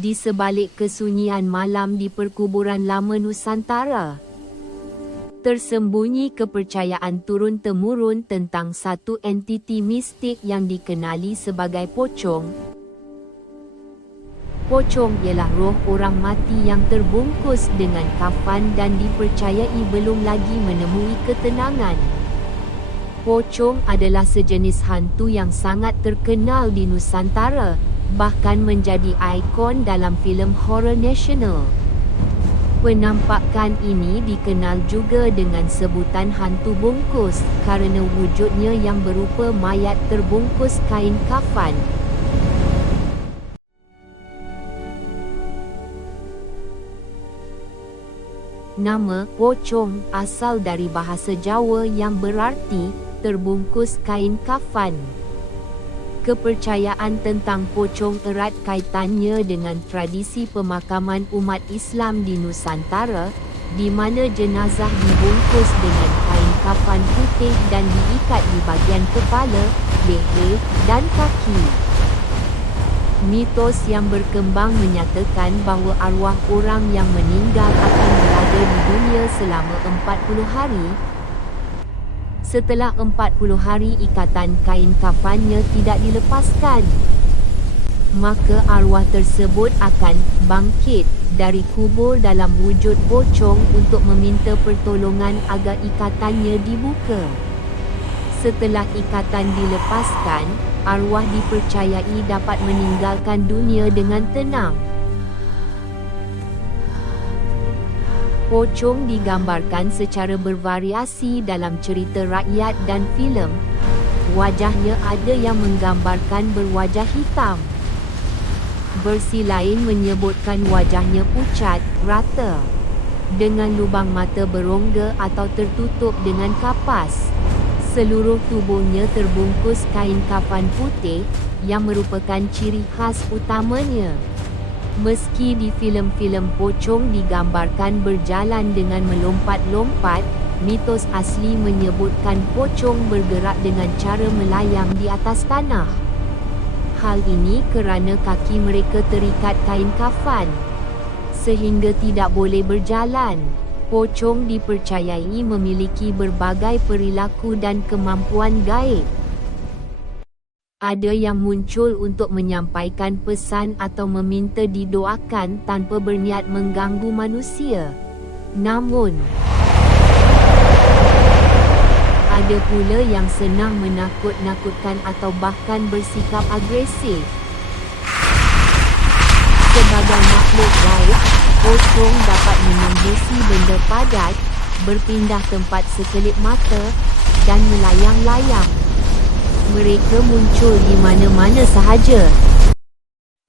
di sebalik kesunyian malam di perkuburan lama Nusantara. Tersembunyi kepercayaan turun-temurun tentang satu entiti mistik yang dikenali sebagai pocong. Pocong ialah roh orang mati yang terbungkus dengan kafan dan dipercayai belum lagi menemui ketenangan. Pocong adalah sejenis hantu yang sangat terkenal di Nusantara, bahkan menjadi ikon dalam filem horror nasional. Penampakan ini dikenal juga dengan sebutan hantu bungkus kerana wujudnya yang berupa mayat terbungkus kain kafan. Nama pocong asal dari bahasa Jawa yang berarti terbungkus kain kafan. Kepercayaan tentang pocong erat kaitannya dengan tradisi pemakaman umat Islam di Nusantara, di mana jenazah dibungkus dengan kain kafan putih dan diikat di bahagian kepala, leher, dan kaki. Mitos yang berkembang menyatakan bahawa arwah orang yang meninggal akan berada di dunia selama 40 hari. Setelah 40 hari ikatan kain kafannya tidak dilepaskan, maka arwah tersebut akan bangkit dari kubur dalam wujud pocong untuk meminta pertolongan agar ikatannya dibuka. Setelah ikatan dilepaskan, arwah dipercayai dapat meninggalkan dunia dengan tenang. Pocong digambarkan secara bervariasi dalam cerita rakyat dan filem. Wajahnya ada yang menggambarkan berwajah hitam. Versi lain menyebutkan wajahnya pucat, rata, dengan lubang mata berongga atau tertutup dengan kapas. Seluruh tubuhnya terbungkus kain kafan putih, yang merupakan ciri khas utamanya. Meski di filem-filem pocong digambarkan berjalan dengan melompat-lompat, mitos asli menyebutkan pocong bergerak dengan cara melayang di atas tanah. Hal ini kerana kaki mereka terikat kain kafan, sehingga tidak boleh berjalan. Pocong dipercayai memiliki berbagai perilaku dan kemampuan gaib. Ada yang muncul untuk menyampaikan pesan atau meminta didoakan tanpa berniat mengganggu manusia. Namun, ada pula yang senang menakut-nakutkan atau bahkan bersikap agresif. Sebagai makhluk gaib, pocong dapat menembusi benda padat, berpindah tempat sekelip mata, dan melayang-layang. Mereka muncul di mana-mana sahaja.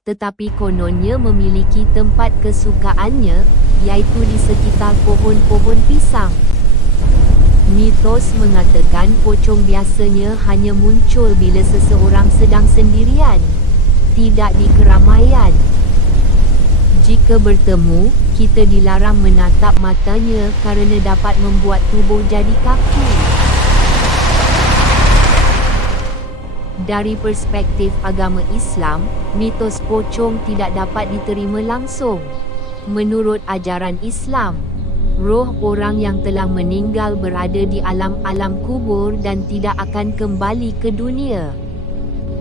Tetapi kononnya memiliki tempat kesukaannya, iaitu di sekitar pohon-pohon pisang. Mitos mengatakan pocong biasanya hanya muncul bila seseorang sedang sendirian, tidak di keramaian. Jika bertemu, kita dilarang menatap matanya kerana dapat membuat tubuh jadi kaku. Dari perspektif agama Islam, mitos pocong tidak dapat diterima langsung. Menurut ajaran Islam, roh orang yang telah meninggal berada di alam-alam kubur dan tidak akan kembali ke dunia.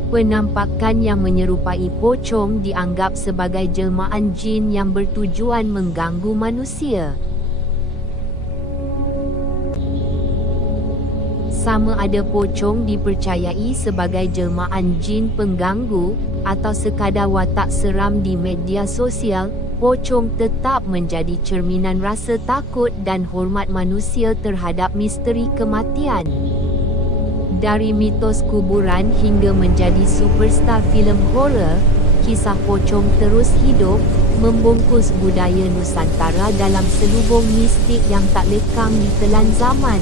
Penampakan yang menyerupai pocong dianggap sebagai jelmaan jin yang bertujuan mengganggu manusia. Sama ada pocong dipercayai sebagai jelmaan jin pengganggu, atau sekadar watak seram di media sosial, pocong tetap menjadi cerminan rasa takut dan hormat manusia terhadap misteri kematian. Dari mitos kuburan hingga menjadi superstar filem horror, kisah pocong terus hidup, membungkus budaya Nusantara dalam selubung mistik yang tak lekang ditelan zaman.